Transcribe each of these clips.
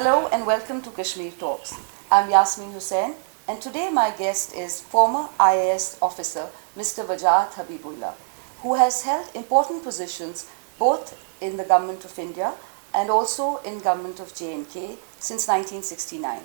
Hello and welcome to Kashmir Talks. I'm Yasmin Hussain and today my guest is former IAS officer Mr. Wajahat Habibullah, who has held important positions both in the Government of India and also in Government of J&K since 1969.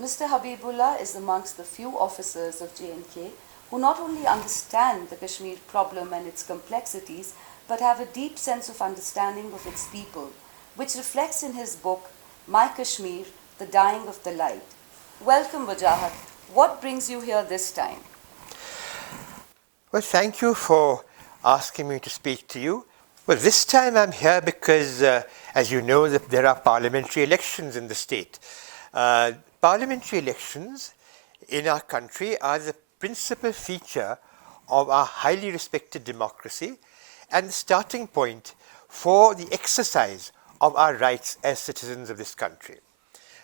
Mr. Habibullah is amongst the few officers of J&K who not only understand the Kashmir problem and its complexities, but have a deep sense of understanding of its people, which reflects in his book, My Kashmir, The Dying of the Light. Welcome, Wajahat. What brings you here this time? Well, thank you for asking me to speak to you. Well, this time I'm here because, as you know, there are parliamentary elections in the state. Parliamentary elections in our country are the principal feature of our highly respected democracy and the starting point for the exercise of our rights as citizens of this country.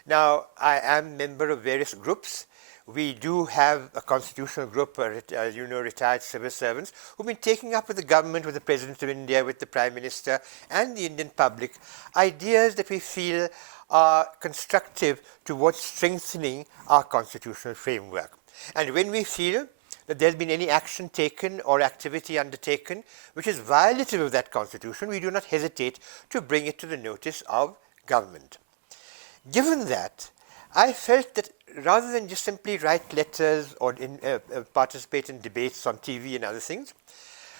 Now, I am member of various groups. We do have a constitutional group, retired civil servants, who've been taking up with the government, with the President of India, with the Prime Minister, and the Indian public, ideas that we feel are constructive towards strengthening our constitutional framework. And when we feel that there's been any action taken or activity undertaken which is violative of that constitution, we do not hesitate to bring it to the notice of government. Given that, I felt that rather than just simply write letters or participate in debates on TV and other things,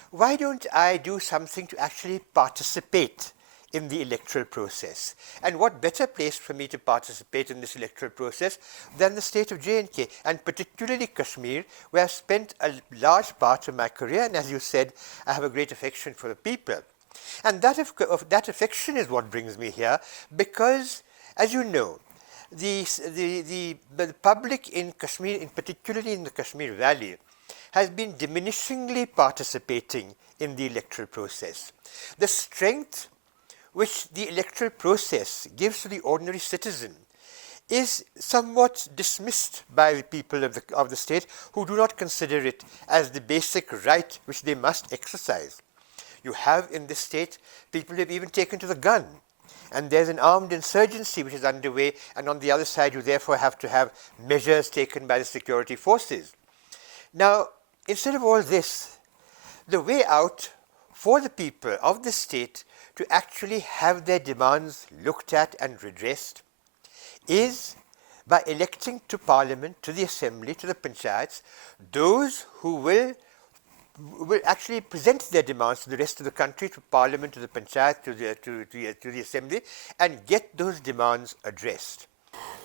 why don't I do something to actually participate in the electoral process? And what better place for me to participate in this electoral process than the state of J&K, and particularly Kashmir, where I've spent a large part of my career, and as you said, I have a great affection for the people. And that affection is what brings me here, because, as you know, the public in Kashmir, particularly in the Kashmir Valley, has been diminishingly participating in the electoral process. The strength which the electoral process gives to the ordinary citizen is somewhat dismissed by the people of the state, who do not consider it as the basic right which they must exercise. You have in this state people who have even taken to the gun, and there's an armed insurgency which is underway, and on the other side you therefore have to have measures taken by the security forces. Now, instead of all this, the way out for the people of the state to actually have their demands looked at and redressed is by electing to Parliament, to the Assembly, to the Panchayats, those who will actually present their demands to the rest of the country, to Parliament, to the Panchayat, to the Assembly, and get those demands addressed.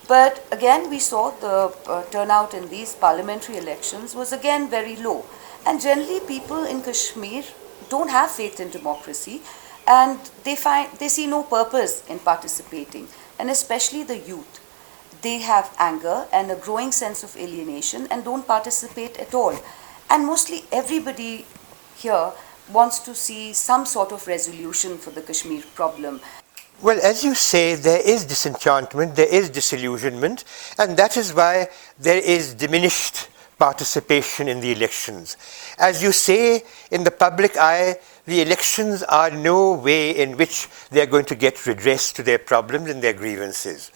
But again, we saw the turnout in these parliamentary elections was again very low. And generally people in Kashmir don't have faith in democracy, and they see no purpose in participating, and especially the youth. They have anger and a growing sense of alienation and don't participate at all. And mostly everybody here wants to see some sort of resolution for the Kashmir problem. Well, as you say, there is disenchantment, there is disillusionment, and that is why there is diminished participation in the elections. As you say, in the public eye, the elections are no way in which they are going to get redress to their problems and their grievances.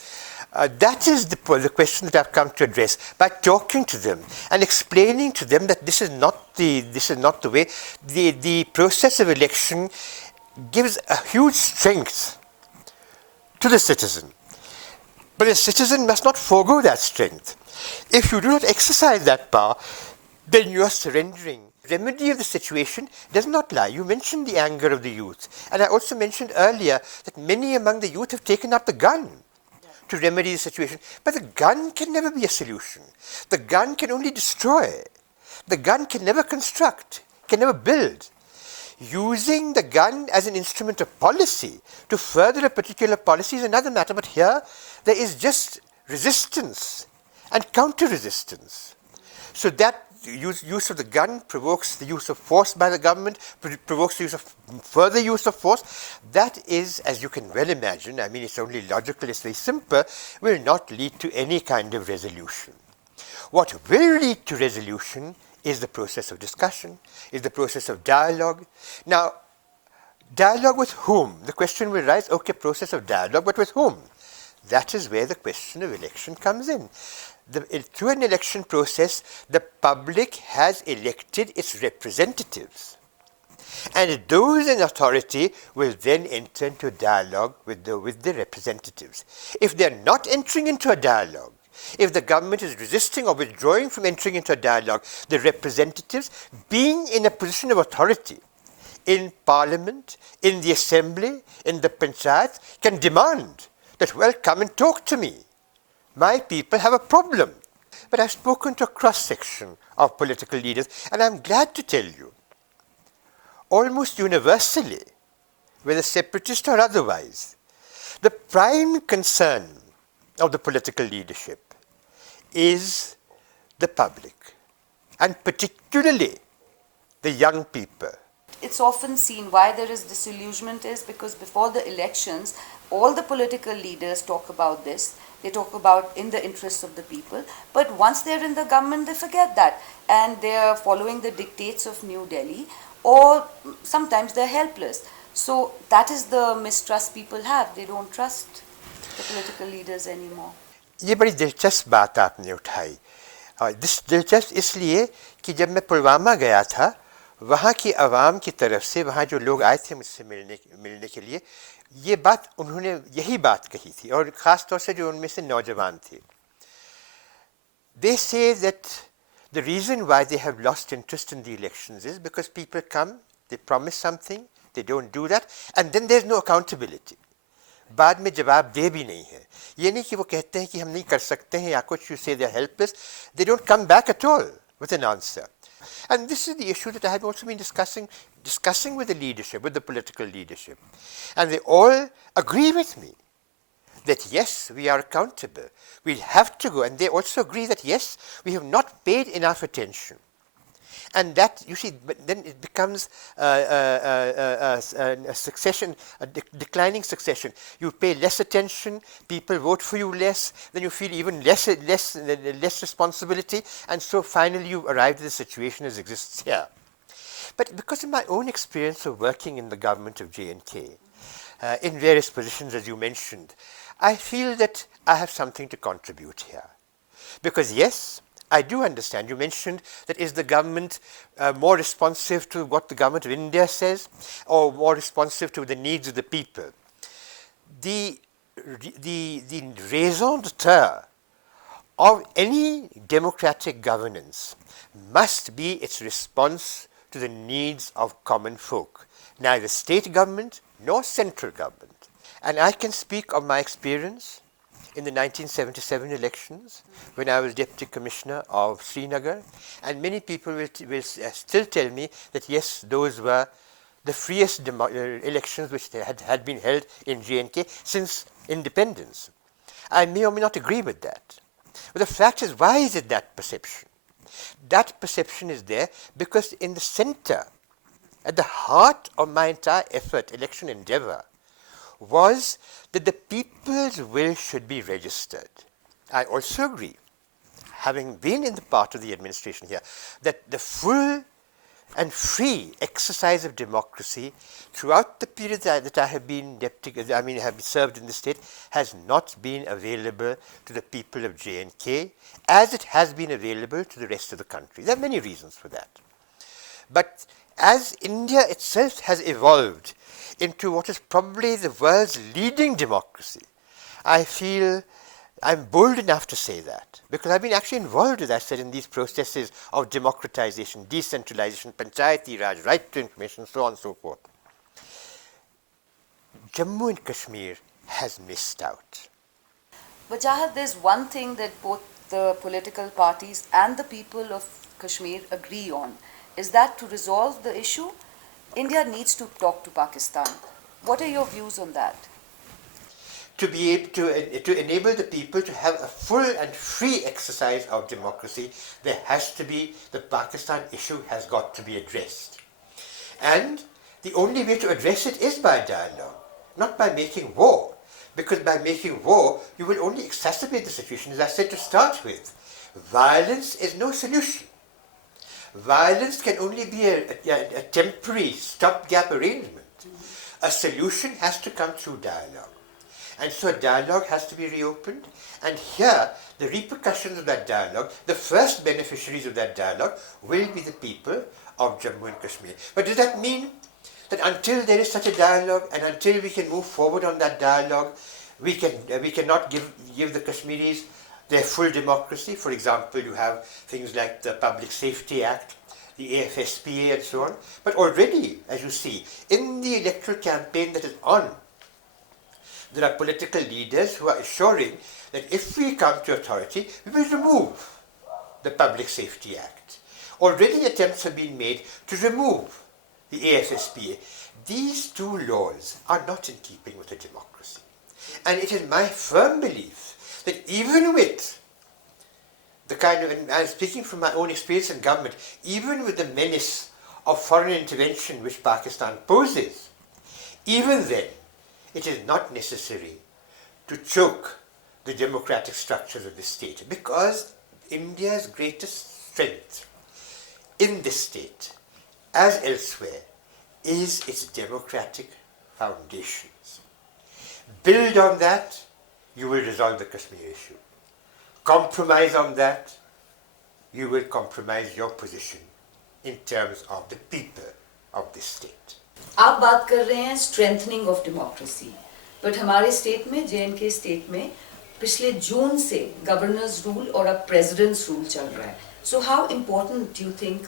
That is the question that I've come to address, by talking to them and explaining to them that this is not the way. The process of election gives a huge strength to the citizen, but the citizen must not forego that strength. If you do not exercise that power, then you are surrendering. The remedy of the situation does not lie. You mentioned the anger of the youth, and I also mentioned earlier that many among the youth have taken up the gun to remedy the situation. But the gun can never be a solution. The gun can only destroy. The gun can never construct, can never build. Using the gun as an instrument of policy to further a particular policy is another matter, but here there is just resistance and counter-resistance. So that use of the gun provokes the use of force by the government, provokes the use of further use of force. That is, as you can well imagine, I mean, it's only logical, it's very simple, will not lead to any kind of resolution. What will lead to resolution is the process of discussion, is the process of dialogue. Now, dialogue with whom? The question will rise, okay, process of dialogue, but with whom? That is where the question of election comes in. Through an election process, the public has elected its representatives. And those in authority will then enter into a dialogue with the representatives. If they are not entering into a dialogue, if the government is resisting or withdrawing from entering into a dialogue, the representatives, being in a position of authority in Parliament, in the Assembly, in the Panchayat, can demand that, well, come and talk to me. My people have a problem. But I've spoken to a cross-section of political leaders, and I'm glad to tell you, almost universally, whether separatist or otherwise, the prime concern of the political leadership is the public, and particularly the young people. It's often seen why there is disillusionment is because before the elections, all the political leaders talk about this. They talk about in the interests of the people. But once they're in the government, they forget that. And they're following the dictates of New Delhi, or sometimes they're helpless. So that is the mistrust people have. They don't trust the political leaders anymore. ये बड़ी दिलचस्प बात आपने उठाई और दिलचस्प इसलिए कि जब मैं पुलवामा गया था वहाँ की आवाम की तरफ से वहाँ जो लोग आए थे मुझसे मिलने के लिए ये बात उन्होंने यही बात कही थी और ख़ास तौर से जो उनमें से नौजवान थे. They say that the reason why they have lost interest in the elections is because people come, they promise something, they don't do that, and then there's no accountability. बाद में जवाब दे भी नहीं है. ये नहीं कि वो कहते हैं कि हम नहीं कर सकते हैं या कुछ, you say they're helpless. They don't come back at all with an answer. And this is the issue that I have also been discussing with the leadership, with the political leadership. And they all agree with me that yes, we are accountable. We have to go. And they also agree that yes, we have not paid enough attention. And that, you see, then it becomes a succession, a declining succession. You pay less attention, people vote for you less, then you feel even less responsibility, and so finally you arrive at the situation as exists here. But because of my own experience of working in the government of J&K, in various positions as you mentioned, I feel that I have something to contribute here. Because yes, I do understand. You mentioned that is the government more responsive to what the government of India says or more responsive to the needs of the people. The raison d'etre of any democratic governance must be its response to the needs of common folk, neither state government nor central government. And I can speak of my experience in the 1977 elections, when I was Deputy Commissioner of Srinagar, and many people will still tell me that yes, those were the freest elections which had been held in J&K since independence. I may or may not agree with that. But the fact is, why is it that perception? That perception is there because in the center, at the heart of my entire effort, election endeavor, was that the people's will should be registered. I also agree, having been in the part of the administration here, that the full and free exercise of democracy throughout the period that I have been have served in the state has not been available to the people of J&K as it has been available to the rest of the country. There are many reasons for that. But as India itself has evolved into what is probably the world's leading democracy, I feel I'm bold enough to say that, because I've been actually involved, as I said, in these processes of democratization, decentralization, Panchayati Raj, right to information, so on and so forth. Jammu and Kashmir has missed out. Wajahat, there's one thing that both the political parties and the people of Kashmir agree on, is that to resolve the issue, India needs to talk to Pakistan. What are your views on that? To be able to enable the people to have a full and free exercise of democracy, there has to be, the Pakistan issue has got to be addressed. And the only way to address it is by dialogue, not by making war. Because by making war, you will only exacerbate the situation. As I said to start with, violence is no solution. Violence can only be a temporary stopgap arrangement. A solution has to come through dialogue. And so a dialogue has to be reopened. And here, the repercussions of that dialogue, the first beneficiaries of that dialogue will be the people of Jammu and Kashmir. But does that mean that until there is such a dialogue and until we can move forward on that dialogue, we cannot give the Kashmiris their full democracy? For example, you have things like the Public Safety Act, the AFSPA and so on. But already, as you see, in the electoral campaign that is on, there are political leaders who are assuring that if we come to authority, we will remove the Public Safety Act. Already attempts have been made to remove the AFSPA. These two laws are not in keeping with a democracy. And it is my firm belief that even with the kind of, and I'm speaking from my own experience in government, even with the menace of foreign intervention which Pakistan poses, even then, it is not necessary to choke the democratic structures of the state, because India's greatest strength in this state, as elsewhere, is its democratic foundations. Build on that, you will resolve the Kashmir issue. Compromise on that, you will compromise your position in terms of the people of this state. आप बात कर रहे हैं strengthening of democracy, but हमारे state में, J&K state में, पिछले जून से governor's rule और अब president's rule चल रहा है. So how important do you think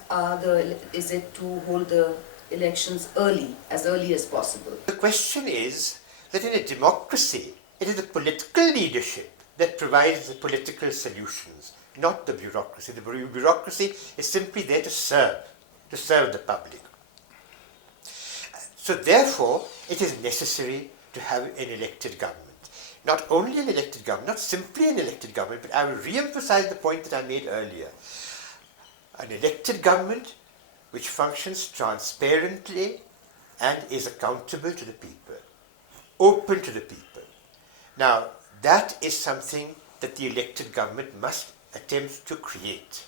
is it to hold the elections early as possible? The question is that in a democracy, it is the political leadership that provides the political solutions, not the bureaucracy. The bureaucracy is simply there to serve the public. So therefore, it is necessary to have an elected government. Not only an elected government, not simply an elected government, but I will re-emphasize the point that I made earlier. An elected government which functions transparently and is accountable to the people, open to the people. Now, that is something that the elected government must attempt to create.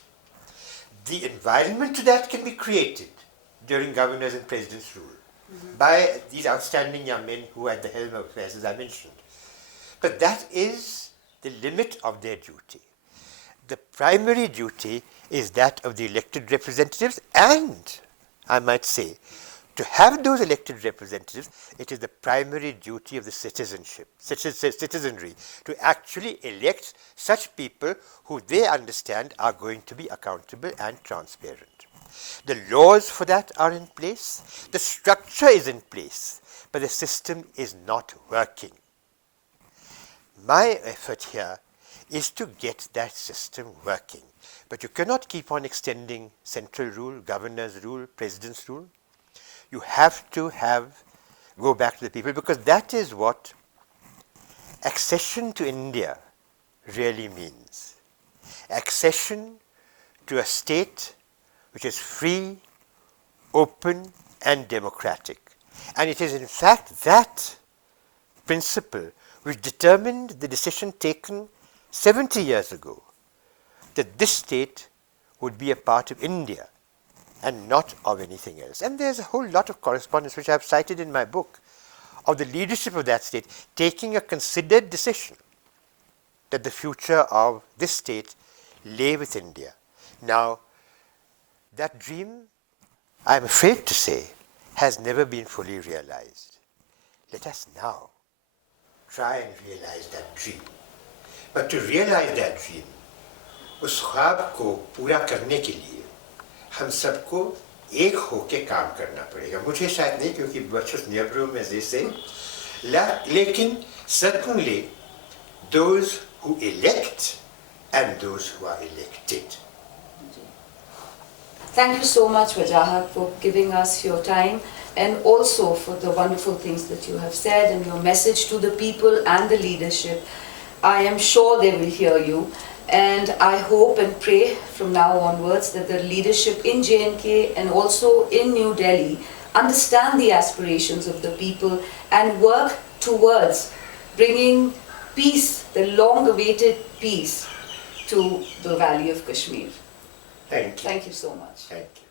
The environment to that can be created during governors and presidents' rule by these outstanding young men who are at the helm of affairs, as I mentioned. But that is the limit of their duty. The primary duty is that of the elected representatives, and I might say, to have those elected representatives, it is the primary duty of the citizenry to actually elect such people who they understand are going to be accountable and transparent. The laws for that are in place, the structure is in place, but the system is not working. My effort here is to get that system working. But you cannot keep on extending central rule, governor's rule, president's rule. You have to go back to the people, because that is what accession to India really means. Accession to a state which is free, open, and democratic. And it is in fact that principle which determined the decision taken 70 years ago that this state would be a part of India and not of anything else. And there's a whole lot of correspondence which I've cited in my book of the leadership of that state taking a considered decision that the future of this state lay with India. Now, that dream, I'm afraid to say, has never been fully realized. Let us now try and realize that dream. But to realize that dream, उस ख्वाब को पूरा करने के लिए हम सबको एक होके काम करना पड़ेगा. मुझे शायद नहीं, क्योंकि much never room as they say, लेकिन certainly those who elect and those who are elected. Thank you so much, Wajahat, for giving us your time and also for the wonderful things that you have said and your message to the people and the leadership. I am sure they will hear you, and I hope and pray from now onwards that the leadership in J&K and also in New Delhi understand the aspirations of the people and work towards bringing peace, the long-awaited peace, to the Valley of Kashmir. Thank you. Thank you so much. Thank you.